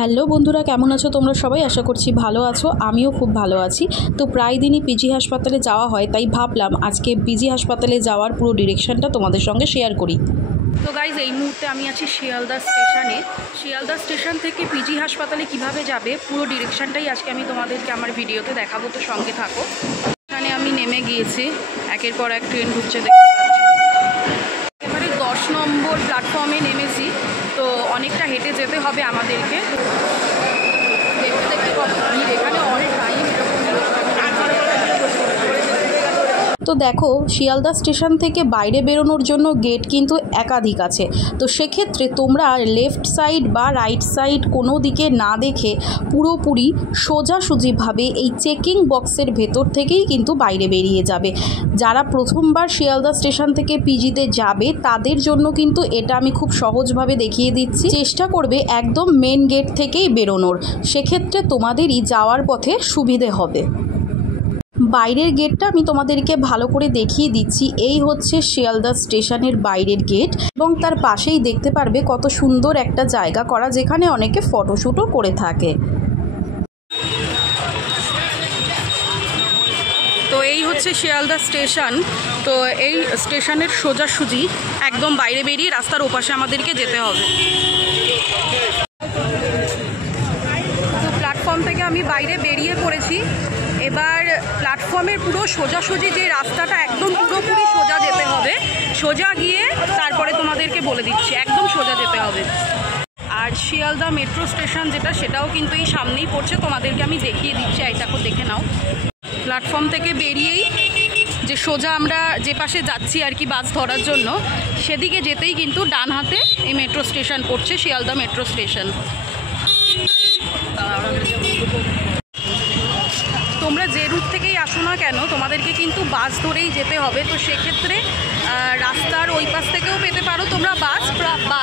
Hello বন্ধুরা, কেমন আছো তোমরা সবাই? আশা করছি ভালো আছো। আমিও খুব ভালো আছি। তো প্রায় দিনই পিজি হাসপাতালে যাওয়া হয়, তাই ভাবলাম আজকে পিজি হাসপাতালে যাওয়ার পুরো ডিরেকশনটা তোমাদের সঙ্গে শেয়ার করি। তো গাইজ, এই মুহূর্তে আমি আছি শিয়ালদা স্টেশনে। শিয়ালদা স্টেশন থেকে পিজি হাসপাতালে কিভাবে যাবে পুরো ডিরেকশনটাই আজকে আমি তোমাদেরকে আমার ভিডিওতে দেখাবো, তো সঙ্গে থাকো। এখানে আমি নেমে গিয়েছি, একের পর এক ট্রেন ঢুকছে দেখতে পাচ্ছি। এবারে 10 নম্বর প্ল্যাটফর্মে নেমেছি, তো অনেকটা হেঁটে যেতে হবে আমাদেরকে। দেখতে এখানে অনেক টাইম তো দেখো, শিয়ালদা স্টেশন থেকে বাইরে বেরোনোর জন্য গেট কিন্তু একাধিক আছে। তো সেক্ষেত্রে তোমরা লেফট সাইড বা রাইট সাইড কোনো দিকে না দেখে পুরোপুরি সোজাসুজিভাবে এই চেকিং বক্সের ভেতর থেকেই কিন্তু বাইরে বেরিয়ে যাবে। যারা প্রথমবার শিয়ালদা স্টেশন থেকে পিজিতে যাবে তাদের জন্য কিন্তু এটা আমি খুব সহজভাবে দেখিয়ে দিচ্ছি। চেষ্টা করবে একদম মেন গেট থেকেই বেরোনোর, সেক্ষেত্রে তোমাদেরই যাওয়ার পথে সুবিধে হবে। বাইরের গেটটা আমি তোমাদেরকে ভালো করে দেখিয়ে দিচ্ছি। এই হচ্ছে শিয়ালদা স্টেশনের বাইরের গেট, এবং তার পাশেই দেখতে পারবে কত সুন্দর একটা জায়গা করা, যেখানে অনেকে ফটোশ্যুটও করে থাকে। তো এই হচ্ছে শিয়ালদা স্টেশন। তো এই স্টেশনের সোজাসুজি একদম বাইরে বেরিয়ে রাস্তার ওপাশে আমাদেরকে যেতে হবে। তো প্ল্যাটফর্ম থেকে আমি বাইরে বেরিয়ে পড়েছি। এবার প্ল্যাটফর্মের পুরো সোজাসুজি যে রাস্তাটা একদম পুরোপুরি সোজা যেতে হবে। সোজা গিয়ে তারপরে তোমাদেরকে বলে দিচ্ছি, একদম সোজা যেতে হবে। আর শিয়ালদা মেট্রো স্টেশন যেটা, সেটাও কিন্তু এই সামনেই পড়ছে, তোমাদেরকে আমি দেখিয়ে দিচ্ছি। এইটাকে দেখে নাও। প্ল্যাটফর্ম থেকে বেরিয়েই যে সোজা আমরা যে পাশে যাচ্ছি আর কি বাস ধরার জন্য, সেদিকে যেতেই কিন্তু ডান হাতে এই মেট্রো স্টেশন পড়ছে, শিয়ালদা মেট্রো স্টেশন। তোমরা যে রুট থেকেই আসো না কেন, তোমাদেরকে কিন্তু বাস ধরেই যেতে হবে। তো সেক্ষেত্রে রাস্তার ওই পাশ থেকেও পেতে পারো তোমরা বাস, বা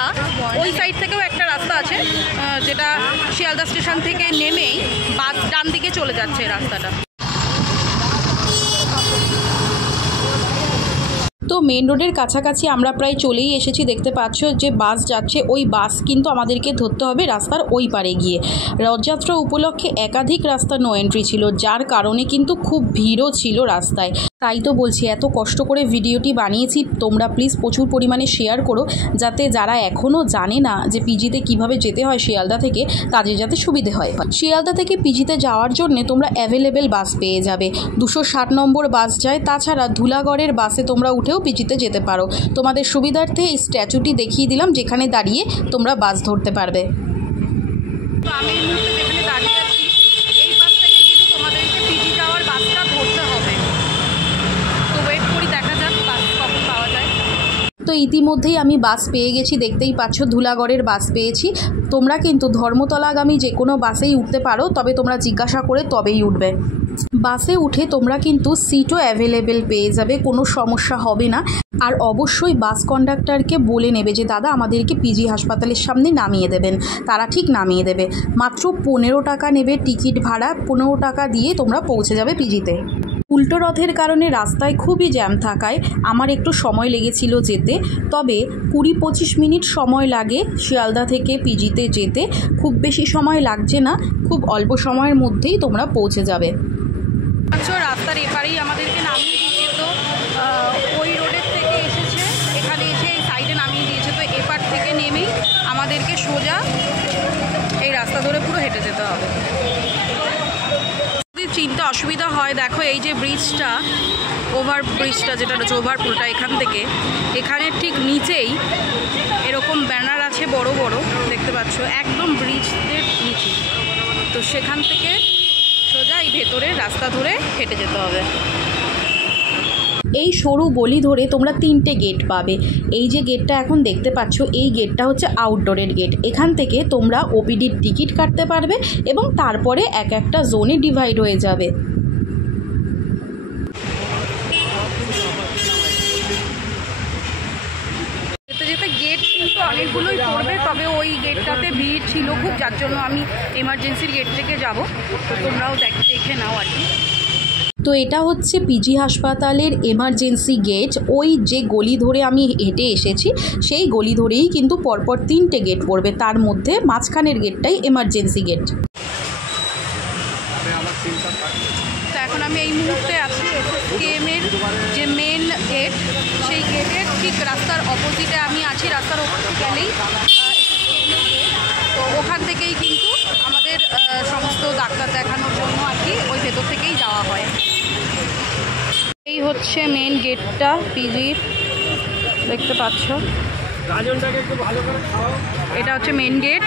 ওই সাইড থেকেও একটা রাস্তা আছে যেটা শিয়ালদা স্টেশন থেকে নেমেই বাস ডান দিকে চলে যাচ্ছে রাস্তাটা। তো মেন রোডের কাছাকাছি আমরা প্রায় চলেই এসেছি। দেখতে পাচ্ছ যে বাস যাচ্ছে, ওই বাস কিন্তু আমাদেরকে ধরতে হবে রাস্তার ওই পারে গিয়ে। রথযাত্রা উপলক্ষে একাধিক রাস্তা নো এন্ট্রি ছিল, যার কারণে কিন্তু খুব ভিড়ও ছিল রাস্তায়। তাই তো বলছি, এত কষ্ট করে ভিডিওটি বানিয়েছি, তোমরা প্লিজ প্রচুর পরিমাণে শেয়ার করো, যাতে যারা এখনও জানে না যে পিজিতে কিভাবে যেতে হয় শিয়ালদা থেকে, তাদের যাতে সুবিধে হয়। শিয়ালদা থেকে পিজিতে যাওয়ার জন্য তোমরা অ্যাভেলেবেল বাস পেয়ে যাবে। 260 নম্বর বাস যায়। তাছাড়া ধুলাগড়ের বাসে তোমরা উঠেও পিজিতে যেতে পারো। তোমাদের সুবিধার্থে এই স্ট্যাচুটি দেখিয়ে দিলাম, যেখানে দাঁড়িয়ে তোমরা বাস ধরতে পারবে। তো আমি এই মুহূর্তে যেখানে দাঁড়িয়ে আছি, এই বাস থেকে কিন্তু তোমাদেরকে পিজি যাওয়ার বাসটা ধরতে হবে। তো ওয়েট করি, দেখা যাক বাস কখন পাওয়া যায়। তো ইতিমধ্যেই আমি বাস পেয়ে গেছি, দেখতেই পাচ্ছ ধুলাগড়ের বাস পেয়েছি। তোমরা কিন্তু ধর্মতলাগামী যে কোনো বাসেই উঠতে পারো, তবে তোমরা জিজ্ঞাসা করে তবেই উঠবে। বাসে উঠে তোমরা কিন্তু সিটও অ্যাভেলেবেল পেয়ে যাবে, কোনো সমস্যা হবে না। আর অবশ্যই বাস কন্ডাক্টরকে বলে নেবে যে দাদা আমাদেরকে পিজি হাসপাতালের সামনে নামিয়ে দেবেন, তারা ঠিক নামিয়ে দেবে। মাত্র 15 টাকা নেবে টিকিট ভাড়া। 15 টাকা দিয়ে তোমরা পৌঁছে যাবে পিজিতে। উল্টো রথের কারণে রাস্তায় খুবই জ্যাম থাকায় আমার একটু সময় লেগেছিল যেতে, তবে 20-25 মিনিট সময় লাগে শিয়ালদা থেকে পিজিতে যেতে। খুব বেশি সময় লাগছে না, খুব অল্প সময়ের মধ্যেই তোমরা পৌঁছে যাবে। আচ্ছা, রাস্তার এপারেই আমাদেরকে নামিয়ে দিয়েছে। তো ওই রোডের থেকে এসেছে, এখানে এসে এই সাইডে নামিয়ে দিয়েছে। তো এপার থেকে নেমেই আমাদেরকে সোজা এই রাস্তা ধরে পুরো হেঁটে যেতে হবে। যদি চিনতে অসুবিধা হয়, দেখো এই যে ব্রিজটা, ওভার ব্রিজটা যেটা রয়েছে, ওভারপুলটা, এখান থেকে এখানে ঠিক নিচেই এরকম ব্যানার আছে বড় বড়, দেখতে পাচ্ছ, একদম ব্রিজের নিচে। তো সেখান থেকে সোজা এই ভেতরের রাস্তা ধরে হেঁটে যেতে হবে। এই সরু গলি ধরে তোমরা 3টে গেট পাবে। এই যে গেটটা এখন দেখতে পাচ্ছ, এই গেটটা হচ্ছে আউটডোরের গেট। এখান থেকে তোমরা ওপিডির টিকিট কাটতে পারবে এবং তারপরে এক একটা জোনে ডিভাইড হয়ে যাবে। যেতে যেতে গেট কিন্তু অনেকগুলোই পড়বে, তবে ওই গেটটাতে ভিড় ছিল খুব, যার জন্য আমি এমার্জেন্সির গেট থেকে যাব। তো তোমরাও দেখে নাও আর কি। তো এটা হচ্ছে পিজি হাসপাতালের এমার্জেন্সি গেট। ওই যে গলি ধরে আমি হেঁটে এসেছি সেই গলি ধরেই কিন্তু পরপর 3টে গেট পড়বে, তার মধ্যে মাঝখানের গেটটাই এমার্জেন্সি গেট। তো এখন আমি এই মুহূর্তে আছি এসএসকেএমের যে মেন গেট, সেই গেটের ঠিক রাস্তার অপোজিটে আমি আছি। রাস্তার অপোজিটে গেলেই এসএসকেএমের গেট। তো ওখান থেকেই কিন্তু আমাদের সমস্ত ডাক্তার দেখানোর জন্য আর কি ওই ভেতর থেকেই যাওয়া হয়। এই হচ্ছে মেন গেটটা পিজির, দেখতে পাচ্ছ। এটা হচ্ছে মেন গেট।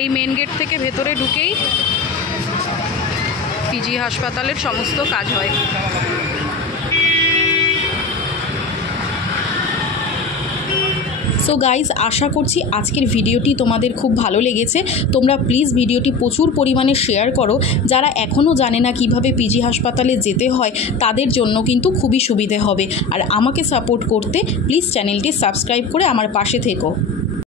এই মেন গেট থেকে ভেতরে ঢুকেই পিজি হাসপাতালের সমস্ত কাজ হয়। সো গাইজ, আশা করছি আজকের ভিডিওটি তোমাদের খুব ভালো লেগেছে। তোমরা প্লিজ ভিডিওটি প্রচুর পরিমাণে শেয়ার করো। যারা এখনও জানে না কিভাবে পিজি হাসপাতালে যেতে হয় তাদের জন্য কিন্তু খুবই সুবিধে হবে। আর আমাকে সাপোর্ট করতে প্লিজ চ্যানেলটি সাবস্ক্রাইব করে আমার পাশে থেকো।